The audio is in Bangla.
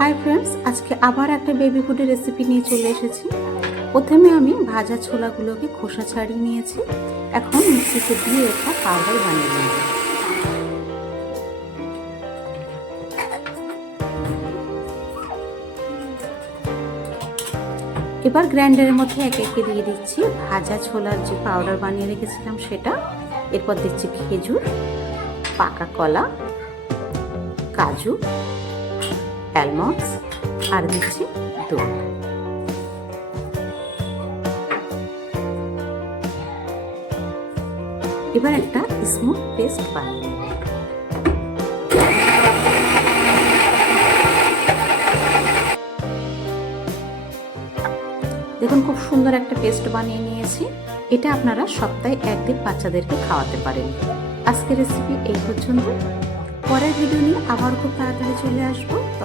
হাই ফ্রেন্ডস, আজকে আবার একটা বেবি ফুডের রেসিপি নিয়ে চলে এসেছি। প্রথমে আমি ভাজা ছোলাগুলোকে খোসা ছাড়িয়ে নিয়েছি। এখন মিক্সিতে দিয়ে একটা পাউডার বানিয়ে নেব। এবার গ্রাইন্ডারের মধ্যে একে একে দিয়ে দিচ্ছি ভাজা ছোলার যে পাউডার বানিয়ে রেখেছিলাম সেটা। এরপর দিচ্ছি খেজুর, পাকা কলা, কাজু, অ্যালমন্ডস আর দিচ্ছি দুধ। এবার একটা স্মুথ পেস্ট বানিয়ে নেব। দেখুন, খুব সুন্দর একটা পেস্ট বানিয়ে নিয়েছি। এটা আপনারা সপ্তাহে একদিন বাচ্চাদেরকে খাওয়াতে পারেন। আজকের রেসিপি এই পর্যন্ত। পরের ভিডিও নিয়ে আবার খুব তাড়াতাড়ি চলে আসবো।